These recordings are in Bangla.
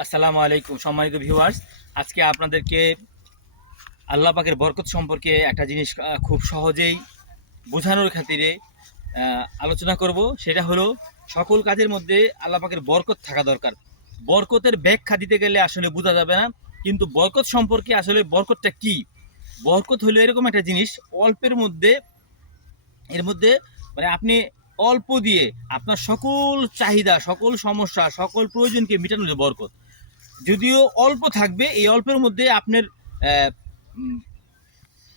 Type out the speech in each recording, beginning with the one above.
আসসালামু আলাইকুম সম্মানিত ভিউয়ার্স। আজকে আপনাদেরকে আল্লাহ পাকের বরকত সম্পর্কে একটা জিনিস খুব সহজেই বোঝানোর খাতিরে আলোচনা করব। সেটা হলো, সকল কাজের মধ্যে আল্লাহ পাকের বরকত থাকা দরকার। বরকতের ব্যাখ্যা দিতে গেলে আসলে বোঝা যাবে না, কিন্তু বরকত সম্পর্কে আসলে বরকতটা কি। বরকত হলো এরকম একটা জিনিস, অল্পের মধ্যে এর মধ্যে মানে আপনি অল্প দিয়ে আপনার সকল চাহিদা, সকল সমস্যা, সকল প্রয়োজনকে মেটানোর বরকত। যদিও অল্প থাকবে, এই অল্পের মধ্যে আপনার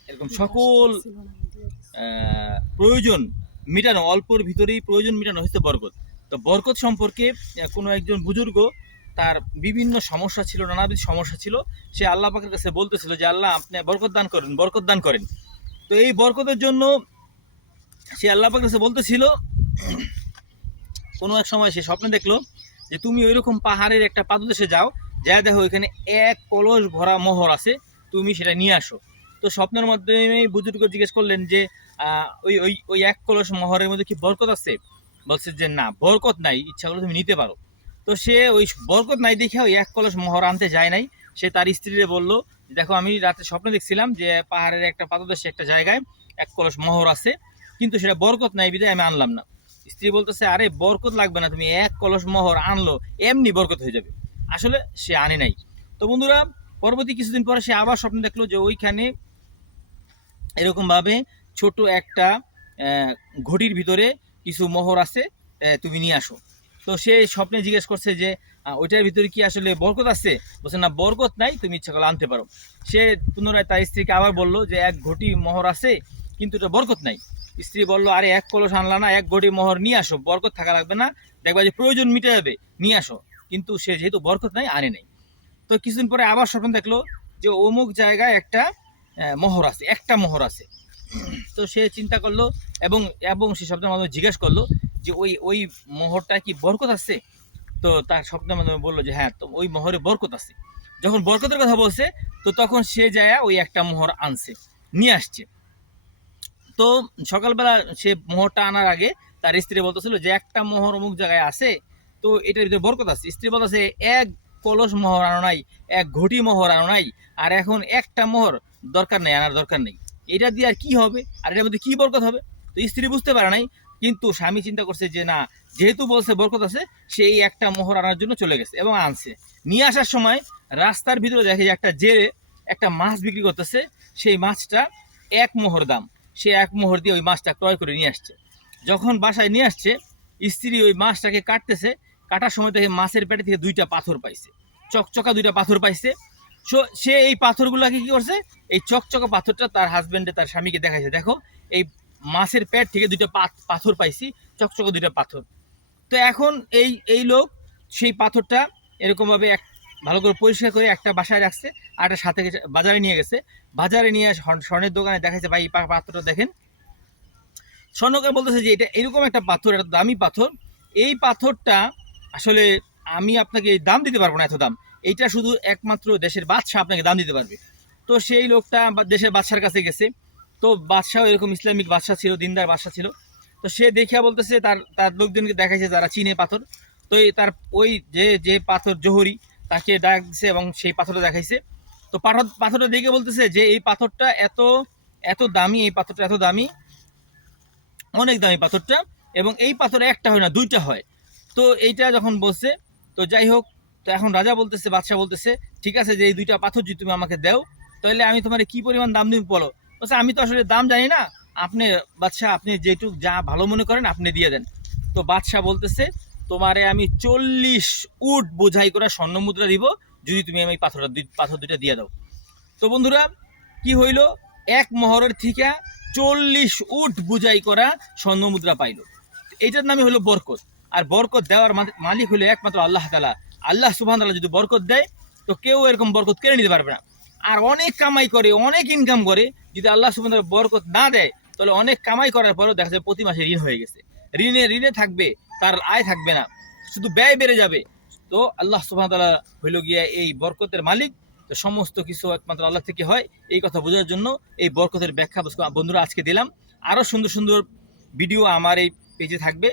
এরকম সকল প্রয়োজন মেটানো, অল্পর ভিতরেই প্রয়োজন মেটানো হচ্ছে বরকত। তো বরকত সম্পর্কে কোনো একজন বুজুর্গ, তার বিভিন্ন সমস্যা ছিল, নানাবিধ সমস্যা ছিল। সে আল্লাহ পাকের কাছে বলতেছিল যে আল্লাহ, আপনি বরকত দান করেন, বরকত দান করেন। তো এই বরকতের জন্য সে আল্লাহ পাকের কাছে বলতেছিল। কোনো এক সময় সে স্বপ্নে দেখলো যে তুমি ওইরকম পাহাড়ের একটা পাদদেশে যাও, যা দেখো এখানে এক কলস ভরা মোহর আছে, তুমি সেটা নিয়ে আসো। তো স্বপ্নের মাধ্যমে বুজুর্গ জিজ্ঞেস করলেন যে ওই ওই ওই এক কলস মোহরের মধ্যে কি বরকত আছে? বলছে যে না, বরকত নাই, ইচ্ছা করলে তুমি নিতে পারো। তো সে ওই বরকত নাই দেখে ওই এক কলস মোহর আনতে যায় নাই। সে তার স্ত্রীরে বলল, দেখো আমি রাতে স্বপ্নে দেখছিলাম যে পাহাড়ের একটা পাদদেশে একটা জায়গায় এক কলস মোহর আছে, কিন্তু সেটা বরকত নাই বিধায় আমি আনলাম না। স্ত্রী বলতেছে, আরে বরকত লাগবে না, তুমি এক কলস মোহর আনলো, এমনি বরকত হয়ে যাবে। আসলে সে আনে নাই। তো বন্ধুরা, পরবর্তী কিছুদিন পরে সে আবার স্বপ্ন দেখলো যে ওইখানে এরকম ভাবে ছোট একটা ঘটির ভিতরে কিছু মোহর আছে, তুমি নিয়ে আসো। তো সে স্বপ্নে জিজ্ঞেস করছে যে ওইটার ভিতরে কি আসলে বরকত আছে? বলছে না, বরকত নাই, তুমি ইচ্ছা করলে আনতে পারো। সে পুনরায় তার স্ত্রীকে আবার বললো যে এক ঘটি মোহর আছে, কিন্তু এটা বরকত নাই। স্ত্রী বললো, আরে এক কলস আনলা না, এক ঘটি মোহর নিয়ে আসো, বরকত থাকা লাগবে না, দেখবা যে প্রয়োজন মিটে যাবে, নিয়ে আসো। কিন্তু সে যেহেতু বরকত নাই, আনে নাই। তো কিছুদিন পরে আবার স্বপ্ন দেখলো যে অমুক জায়গায় একটা মোহর আছে, একটা মোহর আছে। তো সে চিন্তা করলো এবং এবং সে স্বপ্নের মাধ্যমে জিজ্ঞেস করলো যে ওই ওই মোহরটা কি বরকত আছে? তো তার স্বপ্নের মাধ্যমে বললো যে হ্যাঁ, তো ওই মোহরে বরকত আছে। যখন বরকতের কথা বলছে, তো তখন সে যায় ওই একটা মোহর আনছে, নিয়ে আসছে। তো সকালবেলা সে মোহরটা আনার আগে তার স্ত্রী বলতেছিল যে একটা মোহর অমুক জায়গায় আছে, তো এটার ভিতরে বরকত আছে। স্ত্রী বলতেছে, এক কলস মোহর আনো নাই, এক ঘটি মোহর আনো নাই, আর এখন একটা মোহর দরকার নেই, আনার দরকার নেই, এটা দিয়ে আর কি হবে, আর এটার মধ্যে কি বরকত হবে? তো স্ত্রী বুঝতে পারে নাই, কিন্তু স্বামী চিন্তা করছে যে না, যেহেতু বলছে বরকত আছে, সেই একটা মোহর আনার জন্য চলে গেছে এবং আনছে। নিয়ে আসার সময় রাস্তার ভিতরে দেখে যে একটা জেলে একটা মাছ বিক্রি করতেছে, সেই মাছটা এক মোহর দাম। সে এক মোহর দিয়ে ওই মাছটা ক্রয় করে নিয়ে আসছে। যখন বাসায় নিয়ে আসছে, স্ত্রী ওই মাছটাকে কাটতেছে, কাটার সময় দেখে মাছের পেটে থেকে দুইটা পাথর পাইছে, চকচকা দুইটা পাথর পাইছে। সে এই পাথরগুলোকে কি করছে, এই চকচকা পাথরটা তার হাজবেন্ডে, তার স্বামীকে দেখাইছে, দেখো এই মাছের পেট থেকে দুইটা পাথর পাইছি, চকচকা দুইটা পাথর। তো এখন এই এই লোক সেই পাথরটা এরকমভাবে ভালো করে পরিষ্কার করে একটা বাসায় রাখছে, আর একটা সাথে বাজারে নিয়ে গেছে। বাজারে নিয়ে স্বর্ণের দোকানে দেখাচ্ছে, ভাই এই পাথরটা দেখেন। স্বর্ণকার বলতেছে যে এটা এরকম একটা পাথর, একটা দামি পাথর, এই পাথরটা আসলে আমি আপনাকে দাম দিতে পারবো না, এত দাম, এইটা শুধু একমাত্র দেশের বাদশাহ আপনাকে দাম দিতে পারবে। তো সেই লোকটা দেশের বাদশার কাছে গেছে। তো বাদশাহ এরকম ইসলামিক বাদশাহ ছিল, দিনদার বাদশাহ ছিল। তো সে দেখিয়া বলতেছে, তার তার লোকজনকে দেখাইছে যারা চিনে পাথর। তো তার ওই যে যে পাথর জোহরি, তাকে ডাক দিছে এবং সেই পাথরটা দেখাইছে। তো পাথরটা দেখে বলতেছে যে এই পাথরটা এত এত দামি, এই পাথরটা এত দামি, অনেক দামি পাথরটা, এবং এই পাথর একটা হয় না, দুইটা হয়। তো এইটা যখন বলছে, তো যাই হোক, তো এখন রাজা বলতেছে, বাদশাহ বলতেছে, ঠিক আছে, যে এই দুইটা পাথর যদি তুমি আমাকে দাও, তাহলে আমি তোমার কি পরিমাণ দাম দিব বলো। বলছে, আমি তো আসলে দাম জানি না, আপনি বাদশাহ, আপনি যেটুক যা ভালো মনে করেন আপনি দিয়ে দেন। তো বাদশাহ বলতেছে, তোমারে আমি 40 উট বোঝাই করা স্বর্ণ মুদ্রা দিব, যদি তুমি আমি পাথর দুইটা দিয়ে দাও। তো বন্ধুরা, কি হইল, এক মহরের থেকে 40 উট বুঝাই করা স্বর্ণ মুদ্রা পাইল। এইটার নামই হলো বরকত। আর বরকত দেওয়ার মালিক হলো একমাত্র আল্লাহ তাআলা। আল্লাহ সুবহানাহু ওয়া তাআলা যদি বরকত দেয়, তো কেউ এরকম বরকত কেড়ে নিতে পারবে না। আর অনেক কামাই করে, অনেক ইনকাম করে, যদি আল্লাহ সুবহানাহু ওয়া তাআলা বরকত না দেয়, তাহলে অনেক কামাই করার পরেও দেখা যায় প্রতি মাসে ঋণ হয়ে গেছে, ঋণে ঋণে থাকবে, তার আয় থাকবে না, শুধু ব্যয় বেড়ে যাবে। তো আল্লাহ সুবহানাহু ওয়া তাআলা হইল গিয়া এই বরকতের মালিক। তো সমস্ত কিছু একমাত্র আল্লাহ থেকে হয়, এই কথা বোঝার জন্য এই বরকতের ব্যাখ্যা বন্ধুরা আজকে দিলাম। আরও সুন্দর সুন্দর ভিডিও আমার এই পেজে থাকবে,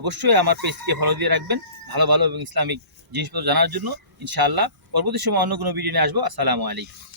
অবশ্যই আমার পেজকে ফলো দিয়ে রাখবেন। ভালো ভালো এবং ইসলামিক জিনিসপত্র জানার জন্য। ইনশাআল্লাহ পরবর্তী সময় অন্য কোনো ভিডিও নিয়ে আসবো। আসসালামু আলাইকুম।